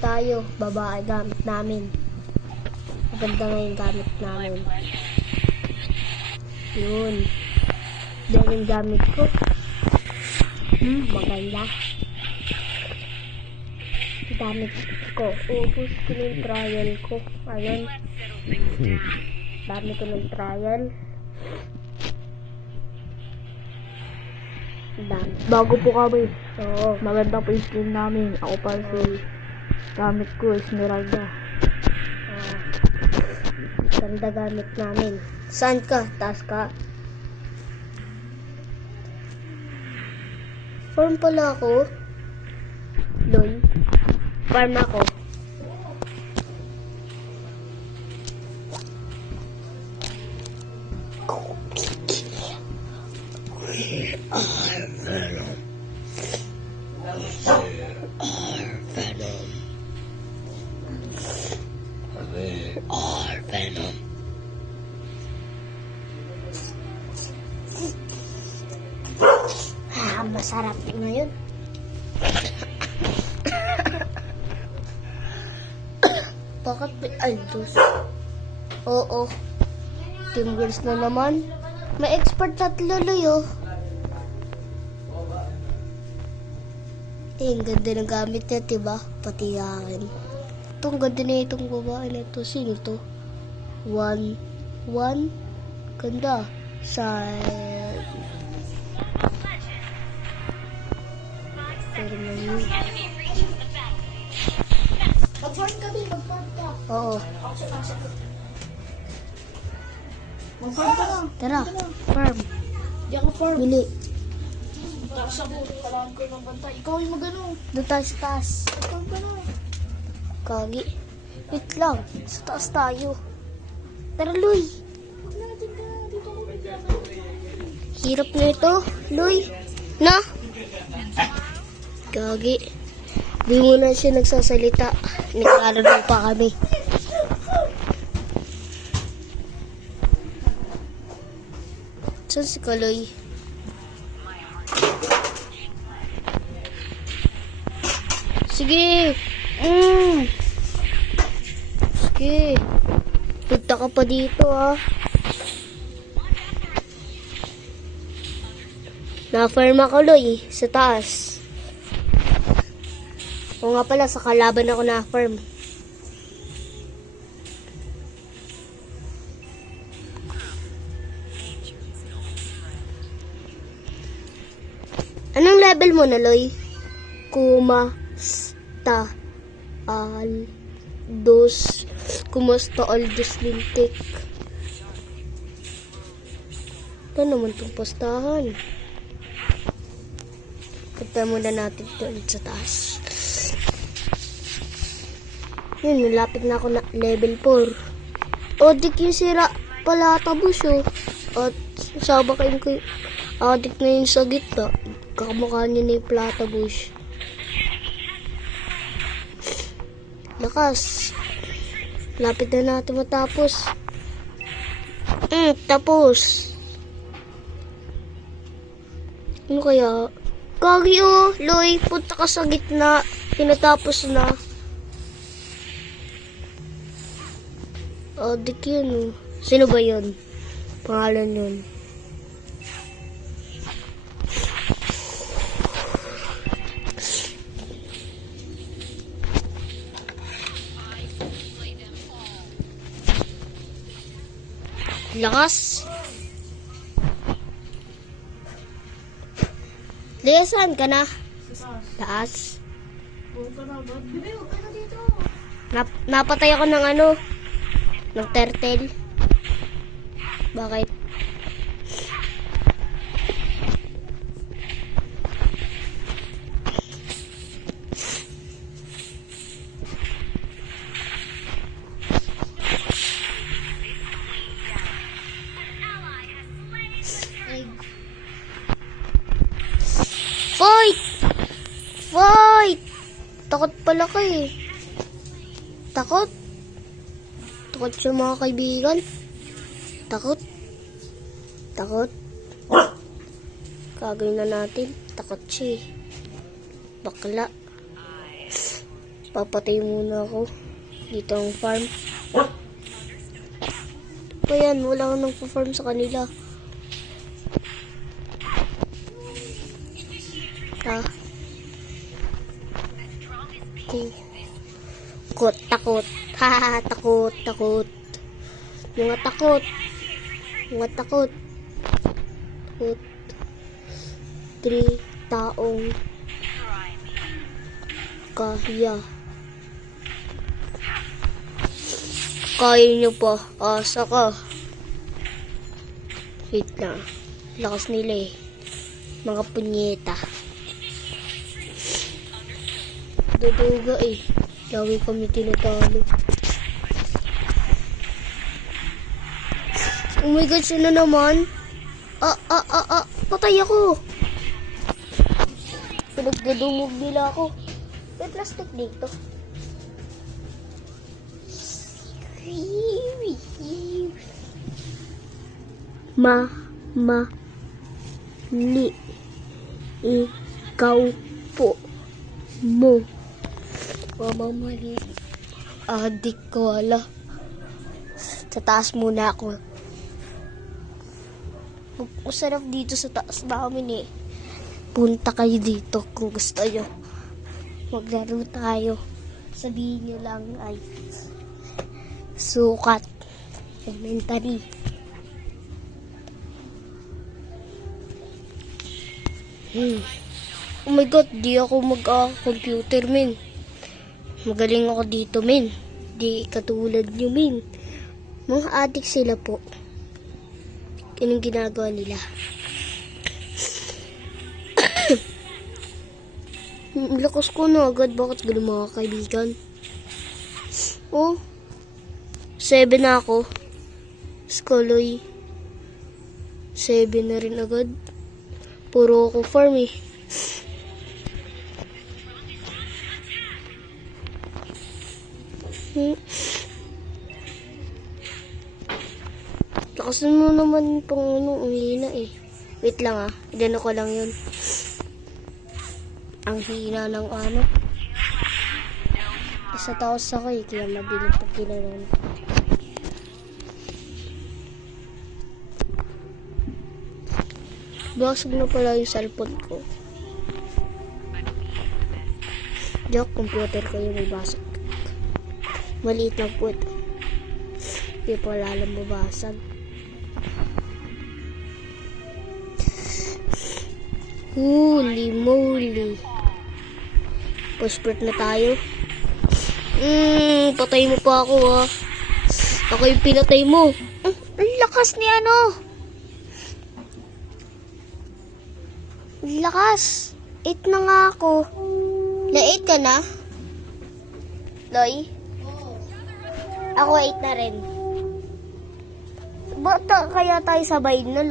tayo. Babae gamit namin. Maganda nga yung gamit namin. Yun. Yan yung gamit ko. Maganda. Gamit ko. Ubus ko na yung trial ko. Ayun. Dami ko ng trial. Dami. Bago po kami. Oo. Maganda po yung skin namin. Ako pa si gamit ko, Esmeralda. Ganda gamit namin. Saan ka? Taas ka? Farm pala ako. Doon. Farm ako. Venom. Masarap na yun. Bakit may aldos? Oo. Team girls na naman. May expert tatlo luyo. Ang ganda ng gamit niya, diba? Pati akin. Itong ganda na itong babae na ito. Sino to? One. Ganda. Side. Pero may... Mag-farm kami, mag-farm ka. Oo. Mag-farm ka na. Tara. Farm. Di ako farm. Bili. Tapos ako, kailangan ko ng banta. Ikaw yung magano. Doon tayo sa taas. Mag-farm ka na. Kagi. Wait lang. Sa taas tayo. Tara, Luy. Huwag na natin na. Dito ako bigyan. Hirap na ito, Luy. Na? Kagi. Di muna siya nagsasalita. Naglalaro pa kami. Saan si Kaloy? Sige. Sige. Punta ka pa dito, ah. Na-farm ako, Loy, sa taas. O nga pala, sa kalaban ako na-farm. Anong level mo na, Loy? Kumusta Aldous Lintik? Ito naman itong postahan. Punta muna natin doon sa taas. Yun, nalapit na ako na level 4. Odik yung sira pala tabus, oh. At sabakain ko yung adik na yun sa gitna. Kakamukha niya na yung platypus. Lakas. Lapit na natin matapos. Tapos. Ano kaya? Kagi, oh, Loy, punta ka sa gitna. Tinatapos na. Adik yun, oh. Sino ba yun? Pangalan yun. Lakas. Lea, saan ka na? Taas. Huwag ka na, bad. Bebe, huwag ka na dito. Napatay ako ng ano? Ng turtle. Bakit? Fight! Fight! Takot pala ka eh. Takot? Takot siya mga kaibigan. Takot? Takot? Kagawin na natin. Takot siya eh. Bakla. Papatay muna ako. Dito ang farm. Pa yan, wala akong nagpa-farm sa kanila. Takot. Hahaha, takot. Mga takot. Takot. 3 taong kaya nyo pa. Asa ka. Wait na. Lakas nila eh. Mga punyeta. Duduga eh. Lagi kami tinatalo. Oh my God, sino naman? Patay ako. Pinagdadumog nila ako. May plastic dito. Ni ikaw po mo. Mamamali. Adik ko, wala. Sa taas muna ako. Masarap dito sa taas namin eh. Punta kayo dito kung gusto nyo. Maglaro tayo. Sabihin nyo lang ay sukat. Elementary. Oh my God, di ako mag-computer, men. Magaling ako dito, men. Di katulad nyo, men. Mga adik sila po. Anong ginagawa nila? Lakas ko na agad. Bakit gano'n mga kaibigan? Oh. 7 na ako. Skoloy. 7 na rin agad. Puro ako farm eh. Lakasan mo naman pang ang hina eh. Wait lang ah. Idano ko lang yun. Ang hina ng ano. Isa taos ako eh. Kaya mabilis pag kinaroon. Basag na pala yung cellphone ko. Joke, computer ko yung may basag. Maliit lang po ito. Hindi pa lalang mabasag. Holy moly. Post-print na tayo. Patay mo pa ako ha. Ako yung pinatay mo. Ang lakas ni ano. Lakas. 8 na nga ako. Na 8 ka na? Loy? Ako 8 na rin. Ba't kaya tayo sabay na?